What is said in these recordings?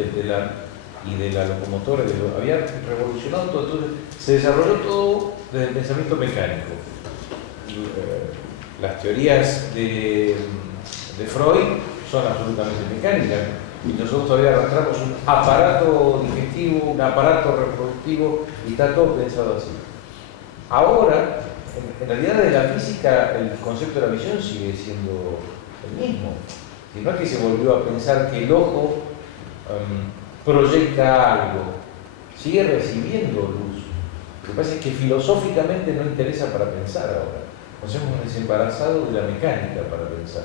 y de la locomotora, había revolucionado todo. Entonces, se desarrolló todo desde el pensamiento mecánico. Las teorías de Freud son absolutamente mecánicas y nosotros todavía arrastramos un aparato digestivo, un aparato reproductivo y está todo pensado así. Ahora, en realidad de la física el concepto de la visión sigue siendo el mismo. Si no es que se volvió a pensar que el ojo proyecta algo, sigue recibiendo luz. Lo que pasa es que filosóficamente no interesa para pensar ahora. Nos hemos desembarazado de la mecánica para pensar.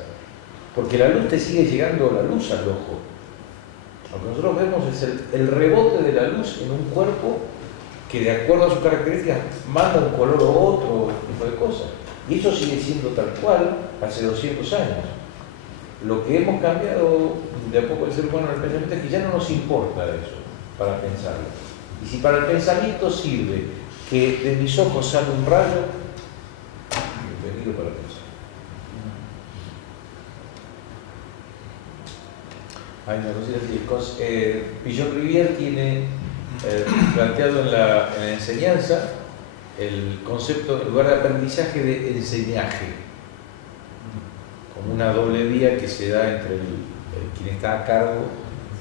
Porque la luz te sigue llegando la luz al ojo. Lo que nosotros vemos es el rebote de la luz en un cuerpo que de acuerdo a sus características manda un color o otro tipo de cosas. Y eso sigue siendo tal cual hace 200 años. Lo que hemos cambiado de a poco el ser humano en el pensamiento es que ya no nos importa eso para pensarlo. Y si para el pensamiento sirve que de mis ojos sale un rayo, bienvenido para pensar. Hay una cosita así. Pigeon-Rivière tiene planteado en la enseñanza el concepto, en lugar de aprendizaje, de enseñaje, como una doble vía que se da entre quien está a cargo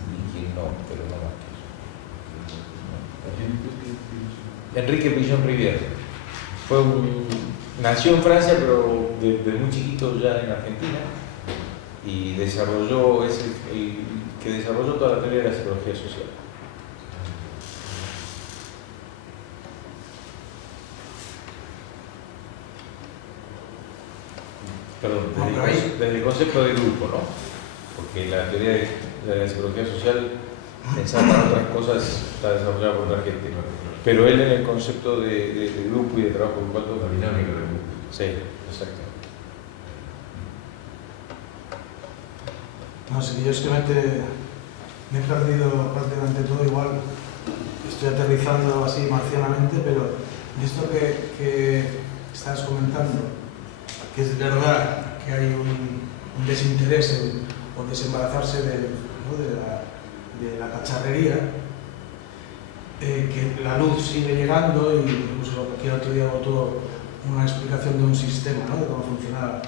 y quien no, pero no más que eso. Enrique Pigeon-Rivière nació en Francia, pero de muy chiquito ya en Argentina, y desarrolló que desarrolló toda la teoría de la psicología social. Perdón, desde el concepto de grupo, ¿no? Porque la teoría de la psicología social, pensada para otras cosas, está desarrollada por otra gente. Pero él en el concepto de grupo y de trabajo grupal, la dinámica del grupo. Sí, exacto. No sé, yo es que me he perdido prácticamente todo, igual estoy aterrizando así marcianamente, pero esto que estás comentando, que es verdad que hay un desinterés o desembarazarse de la cacharrería, que la luz sigue llegando, y incluso aquí el otro día votó una explicación de un sistema, ¿no? De cómo funcionaba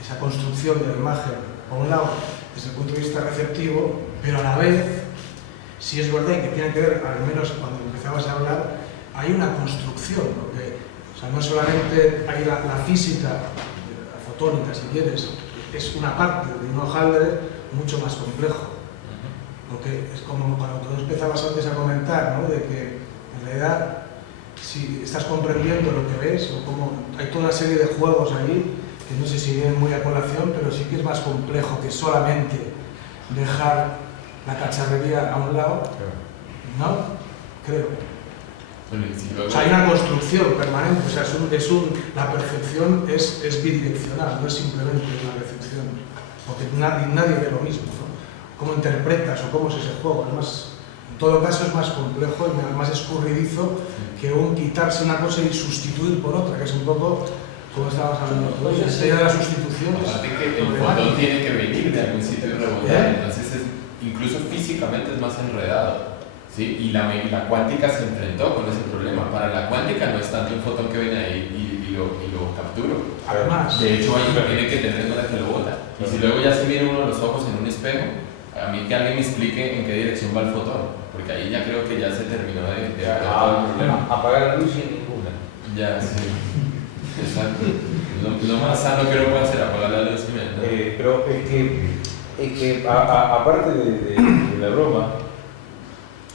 esa construcción de la imagen, por un lado, desde el punto de vista receptivo, pero a la vez, si es verdad y que tiene que ver, al menos cuando empezabas a hablar, hay una construcción, porque no solamente hay la física, la fotónica, si quieres, es una parte de un hojaldre mucho más complejo. Porque es como cuando tú empezabas antes a comentar, ¿no? De que en realidad, si estás comprendiendo lo que ves, o como hay toda una serie de juegos allí, que no sé si vienen muy a colación, pero sí que es más complejo que solamente dejar la cacharrería a un lado, ¿no? Creo. O sea, hay una construcción permanente, o sea, la percepción es bidireccional, no es simplemente una recepción, porque nadie ve lo mismo, ¿no? Cómo interpretas o cómo es ese juego, además, en todo caso es más complejo y más escurridizo que un quitarse una cosa y sustituir por otra, que es un poco como estábamos hablando hoy, la idea de la sustitución. Aparte que el fotón tiene que venir de algún sitio y rebotar, entonces incluso físicamente es más enredado. ¿Sí? Y la cuántica se enfrentó con ese problema. Para la cuántica no es tanto un fotón que viene ahí y lo capturo. Además, de hecho, ahí tiene que tener una que lo bota. Y si luego ya se viene uno de los ojos en un espejo, a mí que alguien me explique en qué dirección va el fotón, porque ahí ya creo que ya se terminó de apagar la luz y ninguna. Ya, sí. Exacto. Lo más sano que uno puede hacer, apagar la luz y menos. Pero es que aparte de la broma,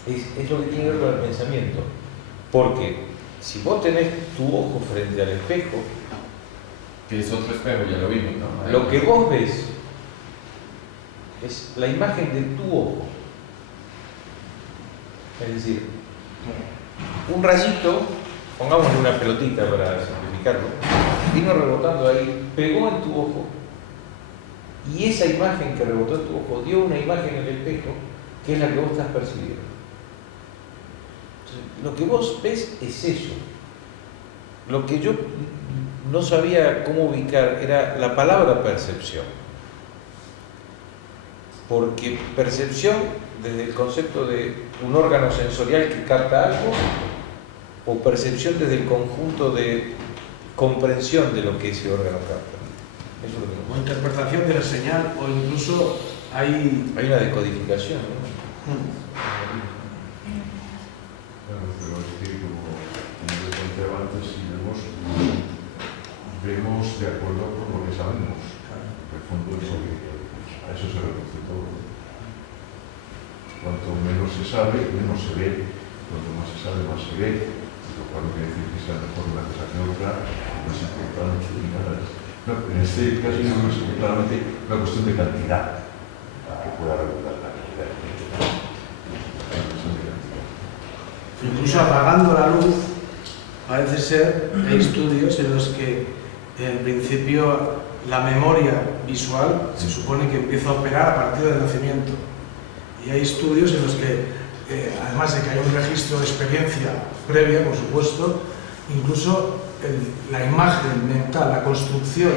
es lo que tiene que ver con el pensamiento. Porque si vos tenés tu ojo frente al espejo, que es otro espejo, ya lo vimos, ¿no? Lo que vos ves es la imagen de tu ojo. Es decir, un rayito, pongámosle una pelotita para simplificarlo, vino rebotando ahí, pegó en tu ojo, y esa imagen que rebotó en tu ojo dio una imagen en el espejo que es la que vos estás percibiendo. Entonces, lo que vos ves es eso. Lo que yo no sabía cómo ubicar era la palabra percepción. Porque percepción, desde el concepto de un órgano sensorial que capta algo, o percepción desde el conjunto de comprensión de lo que ese órgano capta. Eso es lo que O interpretación de la señal, o incluso hay una decodificación, ¿no? Claro, pero es que como yo contaba antes, si vemos de acuerdo con lo que sabemos. En el fondo es lo que a eso se reduce todo. Cuanto menos se sabe, menos se ve. Cuanto más se sabe, más se ve. Lo cual no quiere decir que sea mejor una cosa que otra, no es importante ni nada. No, en este caso no es claramente una cuestión de cantidad, que pueda regular la cantidad. incluso apagando la luz. Parece ser, hay estudios en los que en principio la memoria visual se supone que empieza a operar a partir del nacimiento. Y hay estudios en los que, además de que hay un registro de experiencia previa, por supuesto, incluso la imagen mental, la construcción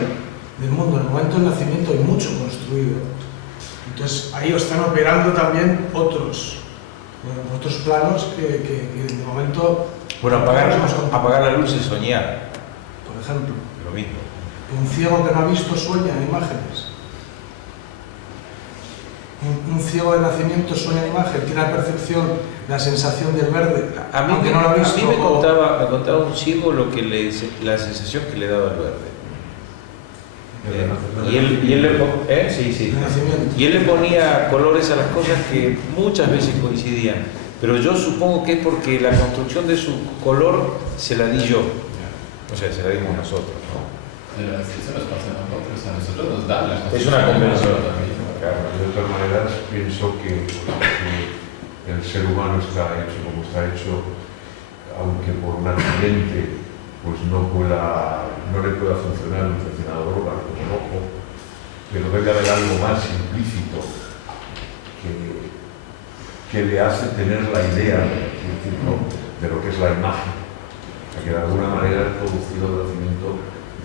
del mundo en el momento del nacimiento hay mucho construido. Entonces ahí están operando también otros planos que de momento... Bueno, apagar la luz es soñar, Por ejemplo, lo mismo. un ciego que no ha visto sueña en imágenes. Un ciego de nacimiento sueña en imagen, tiene la percepción, la sensación del verde, aunque no lo ha visto. A mí me contaba un ciego la sensación que le daba el verde. Y él le ponía colores a las cosas que muchas veces coincidían, pero yo supongo que es porque la construcción de su color se la di yo, o sea, se la dimos nosotros, ¿no? Pero eso nos pasa a nosotros nos da la Es una convención. Claro, de todas maneras, pienso que el ser humano está hecho como está hecho, aunque por un accidente pues no le pueda funcionar un determinado órgano como el ojo, pero debe haber algo más implícito que le hace tener la idea de lo que es la imagen, que de alguna manera el producido del nacimiento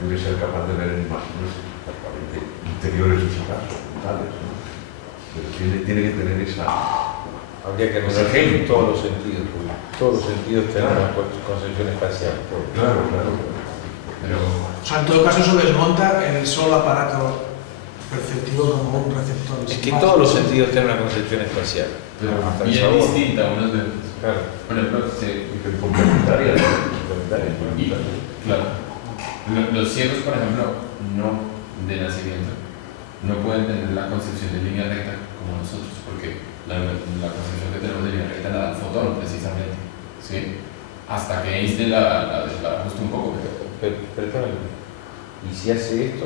debe ser capaz de ver imágenes actualmente interiores en su caso, mentales, ¿no? Pero tiene que tener esa... Habría que analizar en todos los sentidos, porque todos los sentidos tienen una concepción espacial. Claro. Pero O sea, en todo caso eso desmonta el solo aparato perceptivo como un receptor. Es que todos los sentidos tienen una concepción espacial. Hasta el bien sabor. distinta unos de otros. Claro. Por ejemplo, complementaria. claro, los ciegos, por ejemplo, no de nacimiento, no pueden tener la concepción de línea recta como nosotros, porque la concepción que tenemos de línea recta la da el fotón, precisamente, ¿sí? Hasta que Einstein la ajustó un poco. Pero ¿y si hace esto?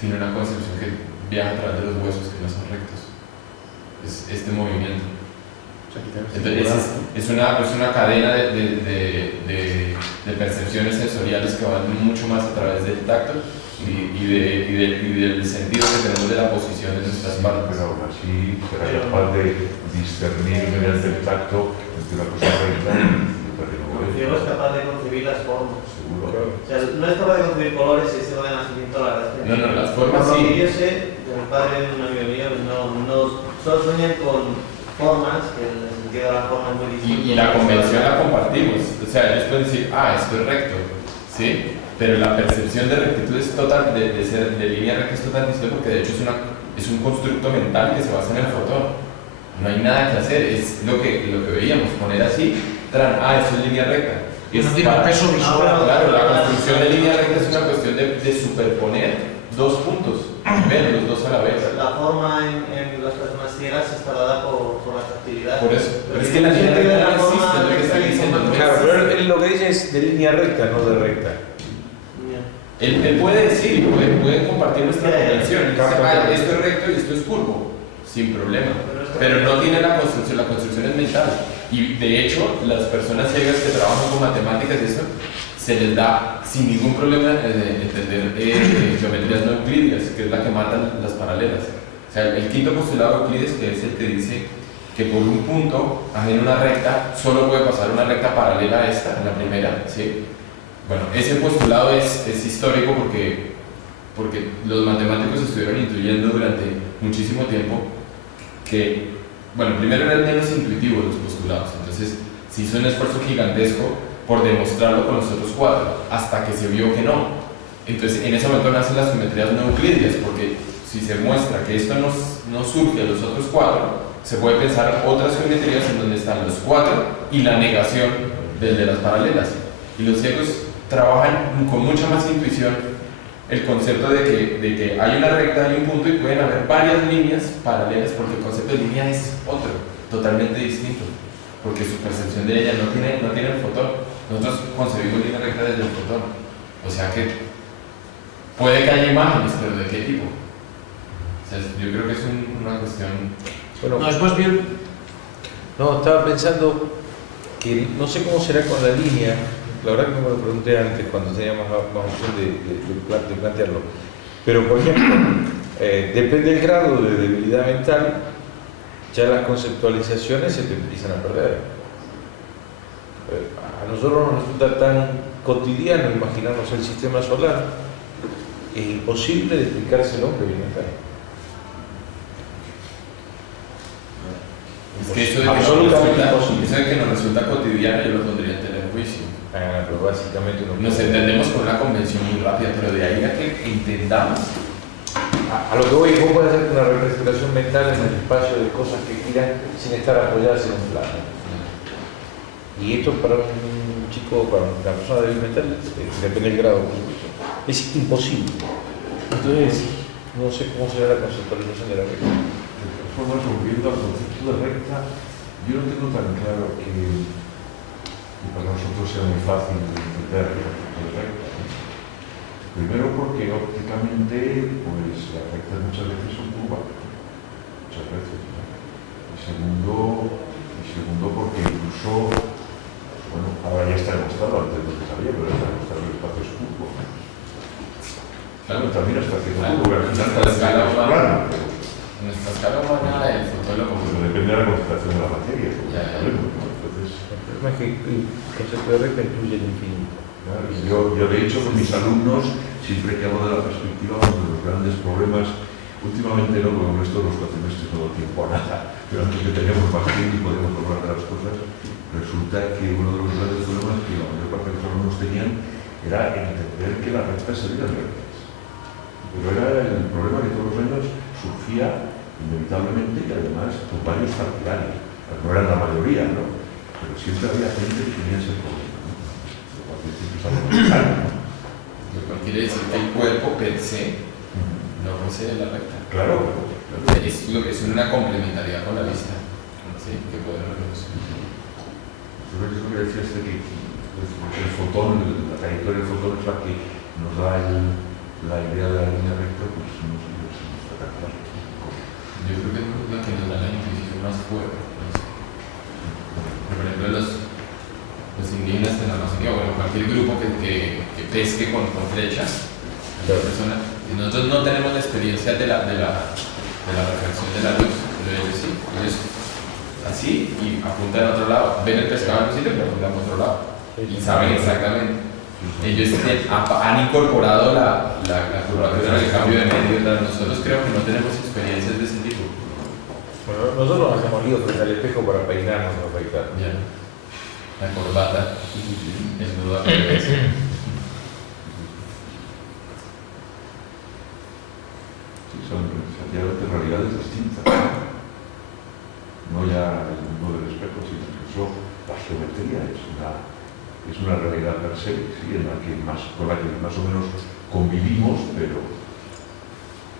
Tiene una concepción que viaja a través de los huesos que no son rectos. Es este movimiento. Entonces es una cadena de percepciones sensoriales que van mucho más a través del tacto y del sentido que tenemos de la posición de nuestras manos. Pero aún así será capaz de discernir mediante el tacto entre una cosa recta y otra que no El ciego es capaz de concebir las formas. Seguro. O sea, no es capaz de concebir colores y ese de nacimiento, la verdad es que No, las formas por lo sí. que yo sé, el padre de un amigo mío no solo sueñan con formas, que el sentido de la forma es muy distinto. Y la convención la compartimos. O sea, ellos pueden decir, esto es recto, ¿sí? Pero la percepción de rectitud es total, de línea recta es total distinta, porque de hecho es un constructo mental que se basa en el fotón. No hay nada que hacer, es lo que veíamos, poner así, esto es línea recta. Y no tiene peso visual. Claro, la construcción de línea recta es una cuestión de superponer dos puntos, ver los dos a la vez. La forma en las personas ciegas está dada por la tactilidad. Por eso, pero es que la línea recta no existe, lo que está diciendo. Claro, pero él lo que dice es de línea recta, no de recta. Él puede decir, puede compartir nuestra convención. Él dice, esto es recto y esto es curvo, sin problema. Pero no tiene la construcción es mental. Y de hecho, las personas ciegas que trabajan con matemáticas y eso, se les da sin ningún problema entender geometrías no euclídeas, que es la que matan las paralelas. O sea, el quinto postulado de Euclides, que es el que dice que por un punto, en una recta, solo puede pasar una recta paralela a esta, la primera, ¿sí? Bueno, ese postulado es histórico porque porque los matemáticos estuvieron intuyendo durante muchísimo tiempo que, bueno, primero eran menos intuitivos los postulados, entonces se hizo un esfuerzo gigantesco por demostrarlo con los otros 4, hasta que se vio que no. Entonces en ese momento nacen las geometrías no euclidias, porque si se muestra que esto no surge de los otros 4, se puede pensar otras geometrías en donde están los 4 y la negación del de las paralelas. Y los ciegos trabajan con mucha más intuición el concepto de que hay una recta, hay un punto y pueden haber varias líneas paralelas, porque el concepto de línea es otro, totalmente distinto, porque su percepción de ella no tiene el fotón. Nosotros concebimos línea recta desde el fotón, o sea que puede que haya imágenes, pero ¿de qué tipo? O sea, yo creo que es una cuestión... Bueno, No, es más bien... no, estaba pensando que no sé cómo será con la línea, la verdad que no me lo pregunté antes cuando tenía más opción de plantearlo, pero por ejemplo, depende del grado de debilidad mental, ya las conceptualizaciones se te empiezan a perder. A nosotros nos resulta tan cotidiano imaginarnos el sistema solar, es imposible de explicárselo a un débil mental. Es que eso de que nos resulta cotidiano yo lo pondría en telejuicio. Pero básicamente nos entendemos con una convención muy rápida, pero de ahí a que entendamos. A lo que voy, vos podés hacer una representación mental en el espacio de cosas que giran sin estar apoyadas en un plano. Y esto para un chico, para una persona débil mental, depende del grado, es imposible. Entonces, no sé cómo será la conceptualización de la recta. De todas formas, volviendo al concepto de recta, yo no tengo tan claro que para nosotros sea muy fácil entender el concepto de recta, ¿no? Primero porque ópticamente pues las rectas muchas veces son curvas, muchas veces, ¿no? Y segundo porque incluso, bueno, ahora ya está demostrado, antes no se sabía, pero está demostrado el espacio es curvo, ¿no? Claro, también está haciendo curvo, al final nuestra escala plano. Nuestra escala humana, el fotólogo, Pues depende de la concentración de la materia. El problema es que el concepto de recta incluye el infinito. Claro, yo de hecho con mis alumnos, siempre que hablo de la perspectiva, uno de los grandes problemas, últimamente no, porque con esto de los cuatrimestres no doy tiempo a nada, pero antes que teníamos más tiempo y podemos hablar de las cosas, resulta que uno de los grandes problemas que la mayor parte de los alumnos tenían era entender que las rectas serían rectas. Pero era el problema que todos los años surgía inevitablemente y además por varios partidarios. No eran la mayoría, ¿no? Pero siempre había gente que tenía ese problema, ¿no? Lo cual quiere decir que el cuerpo per se no posee la recta. Claro. Es una complementariedad con la vista, ¿sí? Que podemos reconocer. Yo creo que eso que decías de que el fotón, la trayectoria del fotón es la que nos da la idea de la línea recta, pues no sé si nos está tan claro. Yo creo que es lo que nos da la intuición más fuerte. No sé. Por ejemplo, los indígenas en la Amazonía, bueno, cualquier grupo que pesque con flechas, nosotros no tenemos la experiencia de la refracción de la luz, pero ellos sí, ellos así y apuntan a otro lado, ven el pescado en un sitio pero apuntan a otro lado y saben exactamente. Ellos han incorporado la curvatura del cambio de medio. Nosotros creo que no tenemos experiencias de ese tipo. Bueno, nosotros nos hacemos líos frente al espejo para peinarnos o afeitar. Ya. La corbata, el nudo al revés. Sí, son sencillamente realidades distintas. No ya el mundo del espejo, sino incluso la geometría es una realidad per se, sí, con la que más o menos convivimos, pero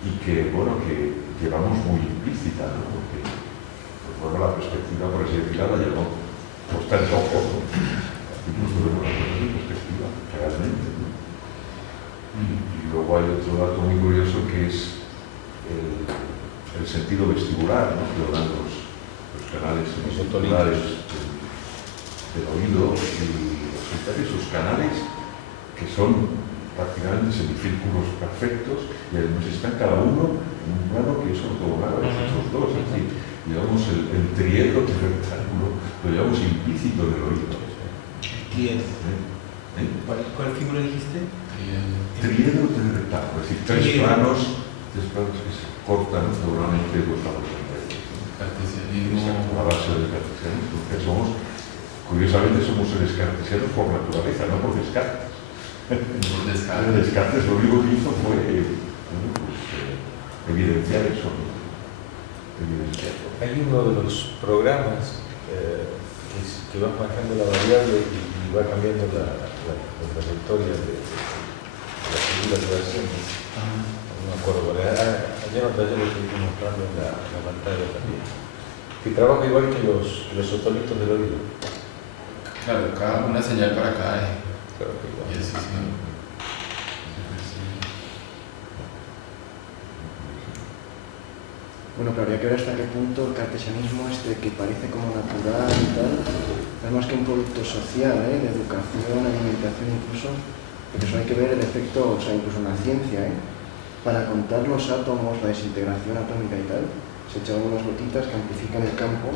y que, bueno, que llevamos muy implícita, ¿no? Porque, pues, bueno, la perspectiva, por así decirlo, la llevamos puesta en ojo, ¿no? Incluso vemos las cosas en perspectiva, realmente, ¿no? Y luego hay otro dato muy curioso que es el sentido vestibular, ¿no? Que lo dan los canales vestibulares del oído, y resulta que esos canales, que son prácticamente semicírculos perfectos, y además están cada uno en un plano que es ortogonal a estos dos, es decir, digamos el triedro del rectángulo lo llevamos implícito en el oído. ¿Cuál figura dijiste? Triedro del rectángulo, es decir, tres tres planos que se cortan normalmente los planos enteros. Cartesianismo. Exacto, la base del cartesianismo. Curiosamente somos seres cartesianos por naturaleza, no por Descartes. Descartes lo único que hizo fue evidenciar eso. Hay uno de los programas que va manejando la variable y va cambiando la trayectoria de la figura que va haciendo. No me acuerdo, ayer en un taller lo estoy mostrando en la pantalla también. Que trabaja igual que los otolitos del oído. Claro, una señal para cada eje. Claro que igual. Y así sí. Bueno, pero habría que ver hasta qué punto el cartesianismo que parece como natural y tal, es más que un producto social, de educación, alimentación incluso, porque eso hay que ver el efecto, o sea, incluso en la ciencia, para contar los átomos, la desintegración atómica y tal, se echan unas gotitas que amplifican el campo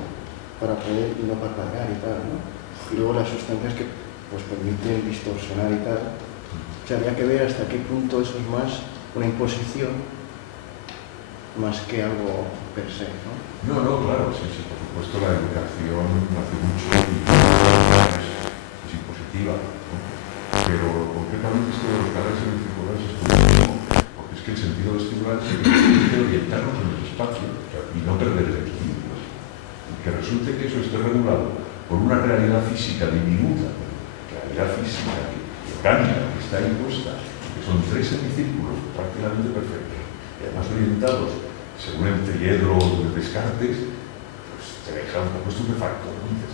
para poder no parpadear y tal, ¿no? Y luego las sustancias que pues permiten distorsionar y tal. O sea, habría que ver hasta qué punto eso es más una imposición más que algo per se, ¿no? No, claro, sí, por supuesto la educación hace mucho y es impositiva, ¿no? Pero concretamente esto de los canales semicirculares es curioso, porque es que el sentido vestibular es que orientarnos en el espacio y no perder el equilibrio. Y que resulte que eso esté regulado por una realidad física diminuta, realidad física orgánica que está impuesta, que son tres semicírculos prácticamente perfectos, y además orientados según el triedro de Descartes, pues te deja un poco estupefacto, ¿no? Dices,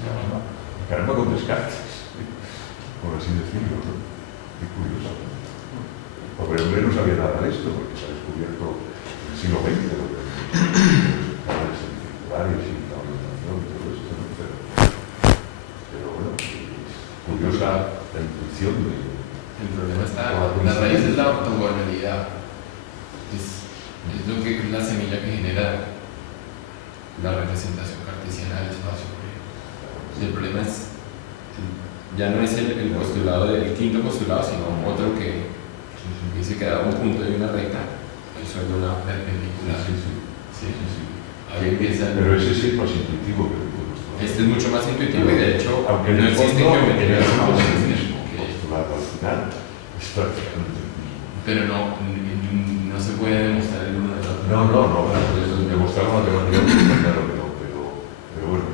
caramba con Descartes, por así decirlo, ¿no? Qué curioso. Por hombre no sabía nada de esto, porque se ha descubierto en el siglo XX, los canales semicirculares y la orientación y todo esto, ¿no? Pero bueno, es curiosa la intuición de... El problema está, la raíz es la ortogonalidad. Es lo que la semilla que genera la representación cartesiana del espacio. El problema es, ya no es el postulado del quinto postulado, sino otro que dice que da un punto y una recta, eso es una perpendicular. Sí. Ahí empieza. Pero ese sí es más intuitivo que el postulado. Este es mucho más intuitivo y de hecho aunque no existe geometría. Postulado al final es prácticamente el mismo. Pero no se puede demostrar el uno del otro. No, demostrar matemáticamente claro que no, pero bueno,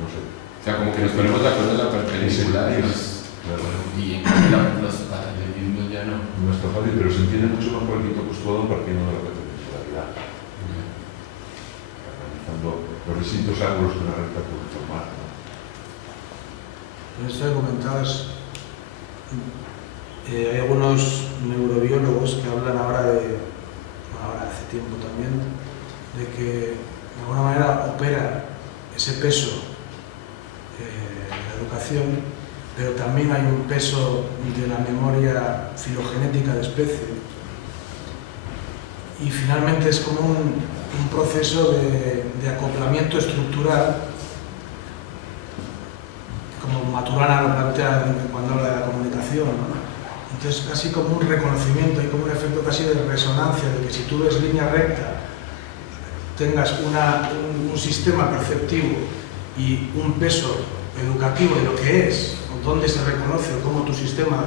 no sé. O sea, como que nos ponemos de acuerdo en la perpendicular y los paralelismos ya no. No está fácil, pero se entiende mucho mejor el quinto postulado partiendo de la perpendicularidad. Analizando los distintos ángulos que una recta puede formar, ¿no? En esto que comentabas, hay algunos neurobiólogos que hablan ahora hace tiempo también, de que de alguna manera opera ese peso de la educación, pero también hay un peso de la memoria filogenética de especie. Y finalmente es como un proceso de acoplamiento estructural, como Maturana lo plantea cuando habla de la comunicación, ¿no? Entonces, casi como un reconocimiento, hay como un efecto casi de resonancia, de que si tú ves línea recta, tengas un sistema perceptivo y un peso educativo de lo que es, o dónde se reconoce, o cómo tu sistema,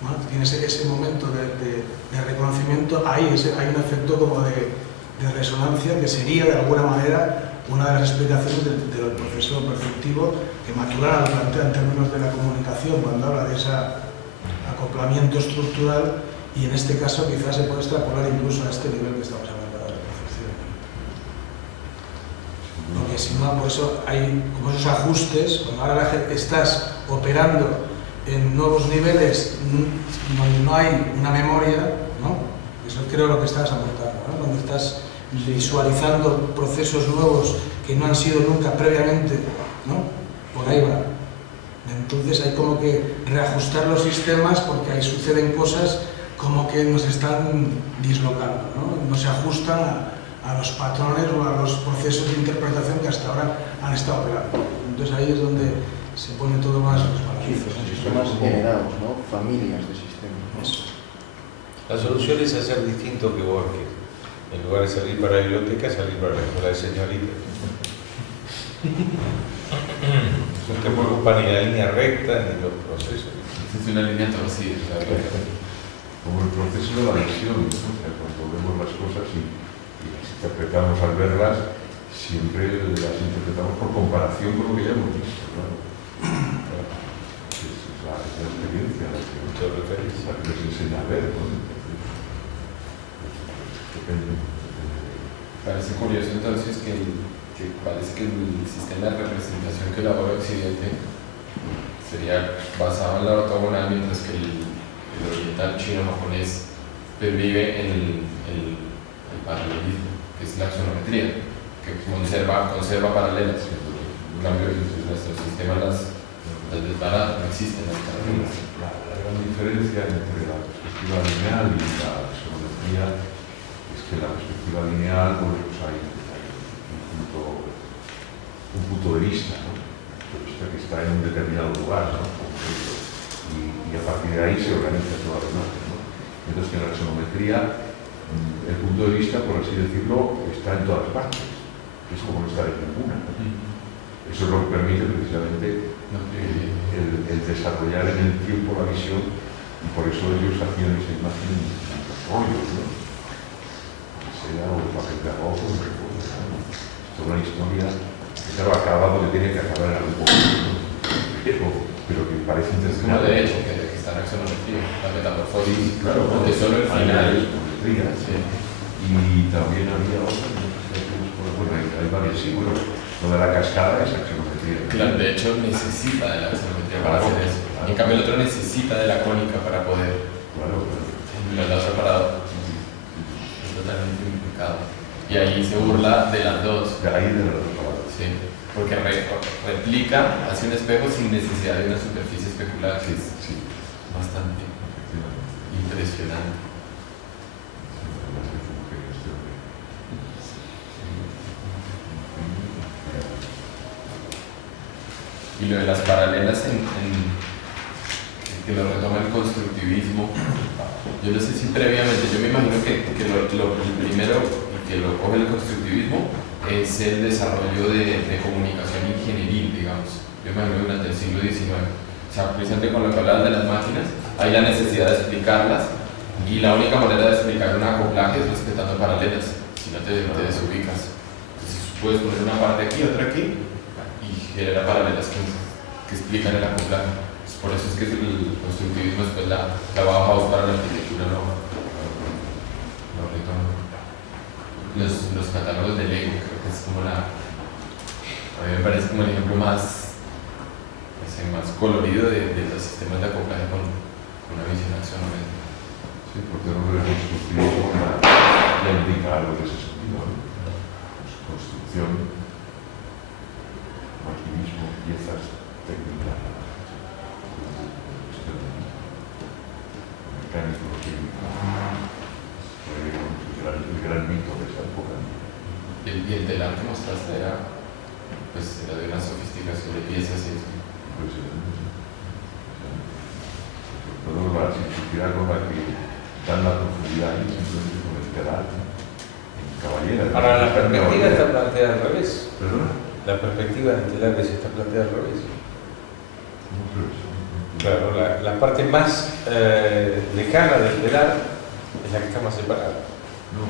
¿no? Tiene ese momento de reconocimiento, ahí hay un efecto como de resonancia que sería de alguna manera una de las explicaciones del proceso perceptivo que Maturana lo plantea en términos de la comunicación cuando habla de ese acoplamiento estructural, y en este caso quizás se puede extrapolar incluso a este nivel que estamos hablando de la percepción. Porque si no, por eso hay como esos ajustes, cuando ahora estás operando en nuevos niveles donde no hay una memoria, ¿no? Eso creo lo que estás apuntando, ¿no? Donde estás visualizando procesos nuevos que no han sido nunca previamente, ¿no? Por ahí va. Entonces hay como que reajustar los sistemas porque ahí suceden cosas como que nos están dislocando, ¿no? No se ajustan a los patrones o a los procesos de interpretación que hasta ahora han estado operando. Entonces ahí es donde se pone todo más Sí, pues son sistemas heredados, ¿no? Familias de sistemas, ¿no? Eso. La solución es hacer distinto que Borges. En lugar de salir para la biblioteca, salir para la escuela de señoritas. No te preocupa ni la línea recta ni los procesos. Es una línea torcida. Como el proceso de la visión, ¿no? O sea, cuando vemos las cosas y las interpretamos al verlas, siempre las interpretamos por comparación con lo que ya hemos visto, claro. Es la experiencia la que nos enseña a ver, ¿no? Depende. Parece curioso entonces que parece que el sistema de representación que elabora Occidente sería basado en la ortogonal, mientras que el oriental chino-japonés pervive en el paralelismo, que es la axonometría, que conserva paralelas. En cambio, nuestro sistema las desbarata, no existen las paralelas. La gran diferencia entre la perspectiva lineal y la axonometría es que la perspectiva lineal, pues hay un punto de vista, ¿no? Un punto de vista que está en un determinado lugar, ¿no? Y a partir de ahí se organiza toda la imagen, ¿no? Mientras que en la axonometría el punto de vista, por así decirlo, está en todas partes, que es como no estar en ninguna. Eso es lo que permite precisamente el desarrollar en el tiempo la visión, y por eso ellos hacían esa imagen en los rollos, ¿no? Sea o el papel de arroz, o el recuerdo, ¿no? Es toda una historia que, claro, acaba porque tiene que acabar en algún momento, pero que parece Como interminable. de hecho, que está en axonometría, la metamorfosis, Sí, claro, donde solo el final. Sí. Y también había otra, bueno, hay varias, sí, bueno, lo de la cascada es axonometría. Claro, de hecho necesita de la axonometría para hacer eso. En cambio el otro necesita de la cónica para poder. Claro. Lo ha separado. Es totalmente implicado. Y ahí se burla de las dos. De ahí de las dos palabras. Sí. Porque replica, hace un espejo sin necesidad de una superficie especular, que es Sí, bastante impresionante. Y lo de las paralelas que lo retoma el constructivismo, yo no sé si previamente, yo me imagino que lo primero que lo coge el constructivismo es el desarrollo de comunicación ingenieril, digamos. Yo me imagino durante el siglo XIX. O sea, precisamente con lo que hablabas de las máquinas, hay la necesidad de explicarlas, y la única manera de explicar un acoplaje es respetando paralelas, si no te desubicas. Entonces puedes poner una parte aquí, otra aquí, y genera paralelas que explican el acoplaje. Pues por eso es que el constructivismo después la Bauhaus para la arquitectura lo retoma. Los catálogos de Lego, creo que es como a mí me parece como el ejemplo más colorido de los sistemas de acoplaje con una visión axonométrica. Sí, porque el nombre de constructivismo ya indica algo de ese sentido, ¿no? Pues construcción, maquinismo, piezas técnicas, mecánico, químico. Fue el gran mito de esa época. Y el telar que mostraste era de una sofisticación de piezas y eso. Todo la simplicidad con la que dan la profundidad y simplemente con el telar en caballera. Ahora, la perspectiva está planteada al revés. ¿Perdona? La perspectiva del telar que se está planteada al revés. No creo eso. Claro, la parte más lejana del telar es la que está más separada. No.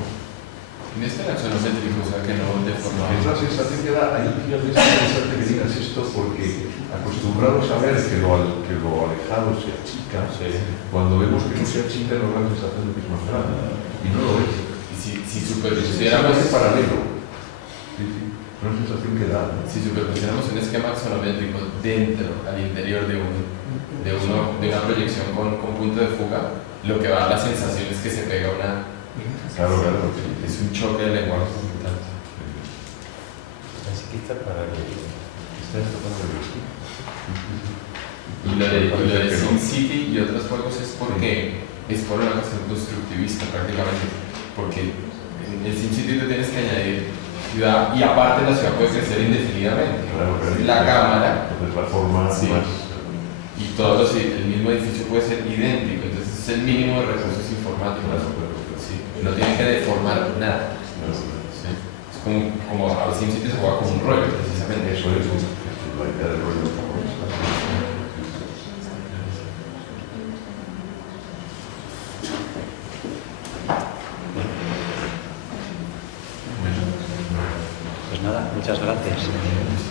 En este axonométrico, o sea que no deforma. Es la sensación que da, ahí fíjate, es interesante que digas esto porque acostumbrados a ver que lo alejado se achica, cuando vemos que no se achica nos da la sensación de que es más grande, y no lo es. Y si Es superpusiéramos paralelo. Sí, sí, una sensación que da, ¿no? si superpusiéramos un esquema axonométrico dentro, al interior de una proyección con punto de fuga, lo que va a dar la sensación es que se pega una. Claro, sí. Es un choque de lenguaje. Así que está paralelo. Y lo de Sin City y otros juegos es porque es por una cuestión constructivista prácticamente, porque en el Sin City tú tienes que añadir ciudad y aparte la ciudad puede crecer indefinidamente. Claro, La cámara entonces la forma sí. más. Y el mismo edificio puede ser idéntico, entonces es el mínimo de recursos informáticos. Sí. No tienen que deformar nada. Sí. Es como a SimCity se juega como un rollo, precisamente. Eso es la idea del rollo. Pues nada, muchas gracias.